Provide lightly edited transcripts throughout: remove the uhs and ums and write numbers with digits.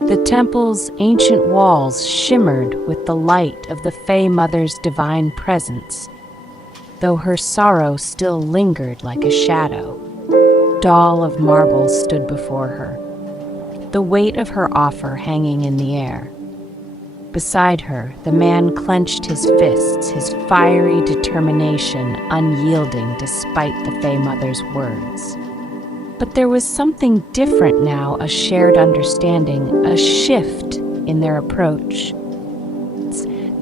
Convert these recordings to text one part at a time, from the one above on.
The temple's ancient walls shimmered with the light of the Fey Mother's divine presence, though her sorrow still lingered like a shadow. Doll of marble stood before her, the weight of her offer hanging in the air. Beside her, the man clenched his fists, his fiery determination unyielding despite the Fey Mother's words. But there was something different now, a shared understanding, a shift in their approach.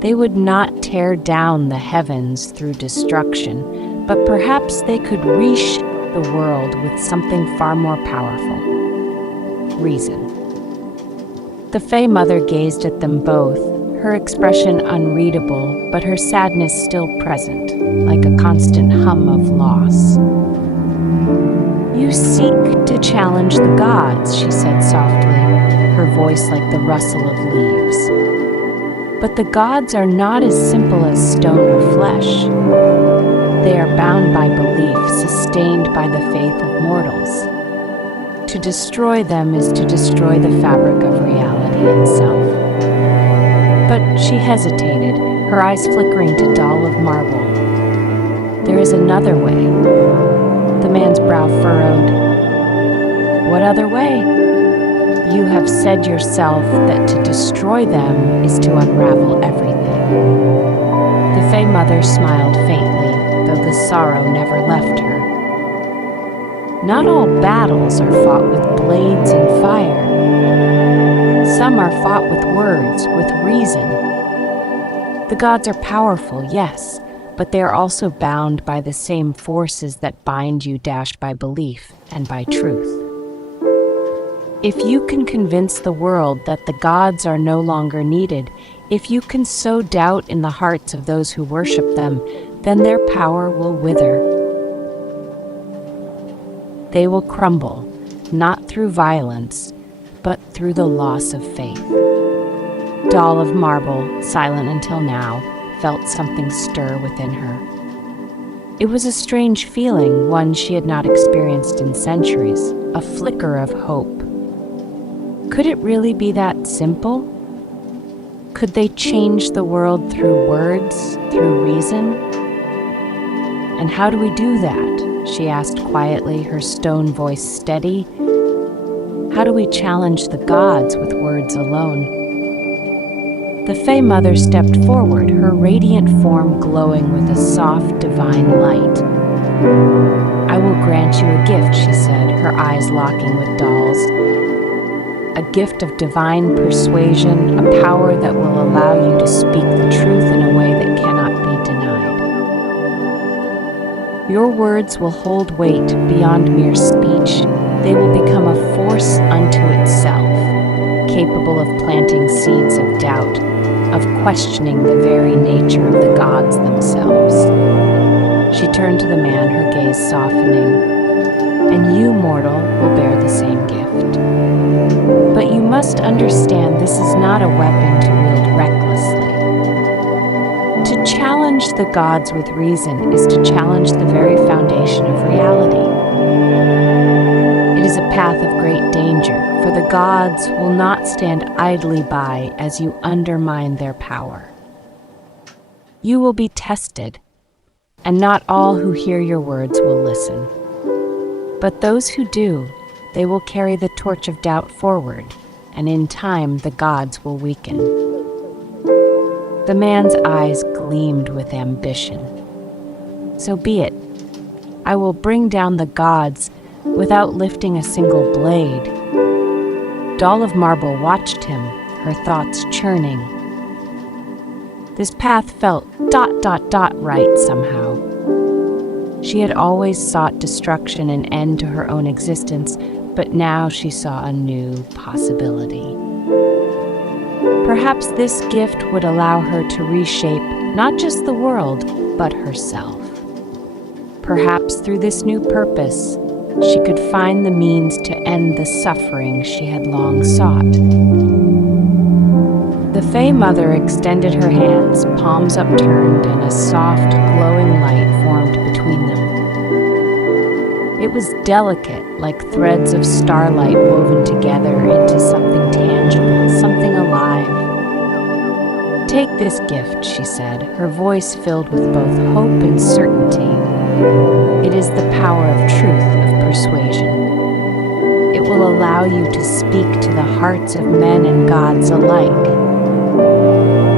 They would not tear down the heavens through destruction, but perhaps they could reshape the world with something far more powerful: reason. The Fey Mother gazed at them both, her expression unreadable, but her sadness still present, like a constant hum of loss. "You seek to challenge the gods," she said softly, her voice like the rustle of leaves. "But the gods are not as simple as stone or flesh. They are bound by belief, sustained by the faith of mortals. To destroy them is to destroy the fabric of reality itself." But she hesitated, her eyes flickering to Doll of marble. "There is another way." The man's brow furrowed. "What other way?" "You have said yourself that to destroy them is to unravel everything." The Fey Mother smiled faintly, though the sorrow never left her. "Not all battles are fought with blades and fire. Some are fought with words, with reason. The gods are powerful, yes, but they are also bound by the same forces that bind you, dashed by belief and by truth. If you can convince the world that the gods are no longer needed, if you can sow doubt in the hearts of those who worship them, then their power will wither. They will crumble, not through violence, but through the loss of faith. Doll of marble, silent until now, felt something stir within her. It was a strange feeling, one she had not experienced in centuries, a flicker of hope. Could it really be that simple? Could they change the world through words, through reason? "And how do we do that?" she asked quietly, her stone voice steady. "How do we challenge the gods with words alone?" The Fey Mother stepped forward, her radiant form glowing with a soft, divine light. "I will grant you a gift," she said, her eyes locking with Doll's. "A gift of divine persuasion, a power that will allow you to speak the truth in a way that cannot be denied. Your words will hold weight beyond mere speech. They will become a force unto itself, capable of planting seeds of doubt, of questioning the very nature of the gods themselves." She turned to the man, her gaze softening. "And you, mortal, will bear the same gift. But you must understand this is not a weapon to wield recklessly. To challenge the gods with reason is to challenge the very foundation of reality. It is a path of great danger, for the gods will not stand idly by as you undermine their power. You will be tested, and not all who hear your words will listen. But those who do, they will carry the torch of doubt forward, and in time the gods will weaken." The man's eyes gleamed with ambition. "So be it. I will bring down the gods without lifting a single blade." Doll of marble watched him, her thoughts churning. This path felt ... right somehow. She had always sought destruction and end to her own existence, but now she saw a new possibility. Perhaps this gift would allow her to reshape not just the world, but herself. Perhaps through this new purpose, she could find the means to end the suffering she had long sought. The Fey Mother extended her hands, palms upturned, and a soft, glowing light formed between them. It was delicate, like threads of starlight woven together into something tangible. "Take this gift," she said, her voice filled with both hope and certainty. "It is the power of truth, of persuasion. It will allow you to speak to the hearts of men and gods alike.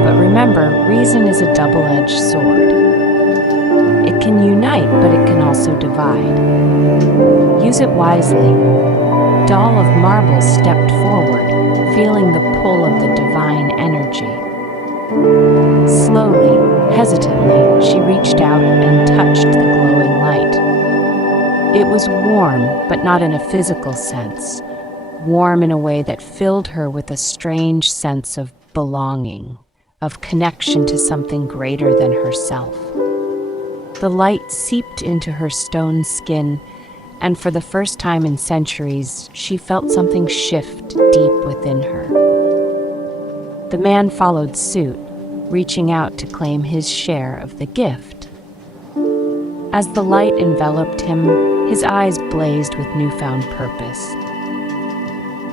But remember, reason is a double-edged sword. It can unite, but it can also divide. Use it wisely." Doll of Marble stepped forward, feeling the pull of the divine energy. Slowly, hesitantly, she reached out and touched the glowing light. It was warm, but not in a physical sense. Warm in a way that filled her with a strange sense of belonging, of connection to something greater than herself. The light seeped into her stone skin, and for the first time in centuries, she felt something shift deep within her. The man followed suit, reaching out to claim his share of the gift. As the light enveloped him, his eyes blazed with newfound purpose.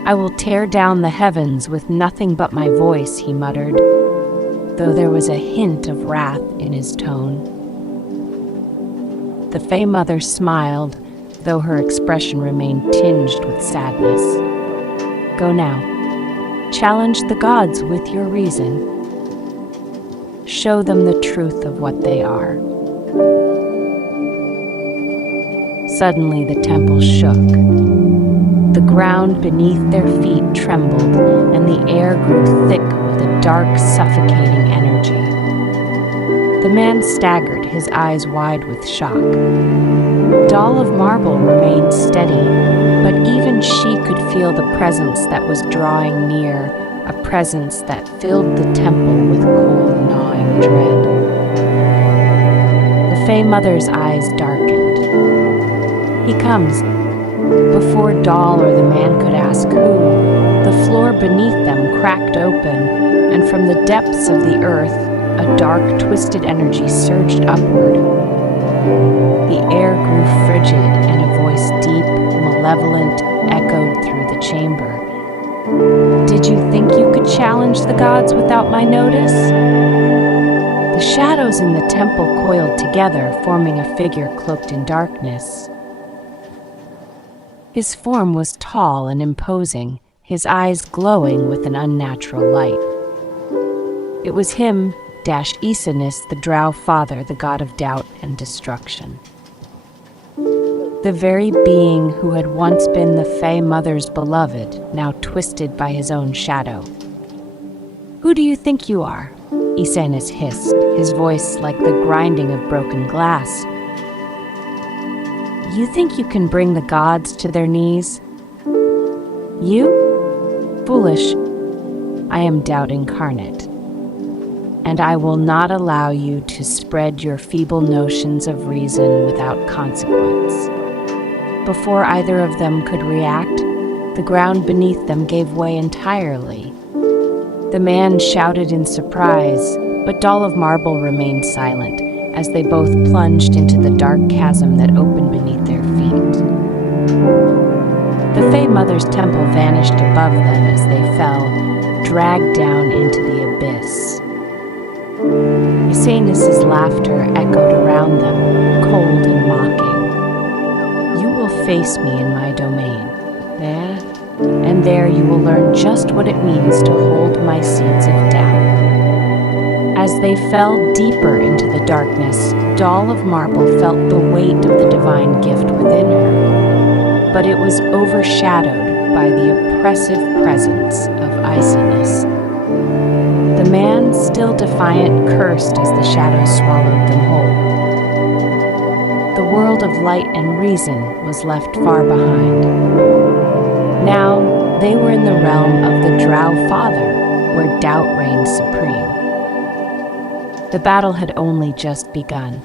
"I will tear down the heavens with nothing but my voice," he muttered, though there was a hint of wrath in his tone. The Fey Mother smiled, though her expression remained tinged with sadness. "Go now. Challenge the gods with your reason. Show them the truth of what they are." Suddenly the temple shook. The ground beneath their feet trembled, and the air grew thick with a dark, suffocating energy. The man staggered, his eyes wide with shock. Doll of Marble remained steady, but even she could feel the presence that was drawing near, a presence that filled the temple with cold, gnawing dread. The Fey Mother's eyes darkened. "He comes." Before Doll or the man could ask who, the floor beneath them cracked open, and from the depths of the earth, a dark, twisted energy surged upward. The air grew frigid, and a voice deep, malevolent, echoed through the chamber. "Did you think you could challenge the gods without my notice?" The shadows in the temple coiled together, forming a figure cloaked in darkness. His form was tall and imposing, his eyes glowing with an unnatural light. It was him, Isinus, the Drow father, the god of doubt and destruction. The very being who had once been the Fey Mother's beloved, now twisted by his own shadow. "Who do you think you are?" Isinus hissed, his voice like the grinding of broken glass. "You think you can bring the gods to their knees? You? Foolish. I am doubt incarnate. And I will not allow you to spread your feeble notions of reason without consequence." Before either of them could react, the ground beneath them gave way entirely. The man shouted in surprise, but Doll of Marble remained silent as they both plunged into the dark chasm that opened beneath their feet. The Fey Mother's temple vanished above them as they fell, dragged down into the abyss. Isinus's laughter echoed around them, cold and mocking. "You will face me in my domain. There, and there you will learn just what it means to hold my seeds of doubt." As they fell deeper into the darkness, Doll of Marble felt the weight of the divine gift within her, but it was overshadowed by the oppressive presence of Isinus. The man, still defiant, cursed as the shadows swallowed them whole. The world of light and reason was left far behind. Now they were in the realm of the Drow Father, where doubt reigned supreme. The battle had only just begun.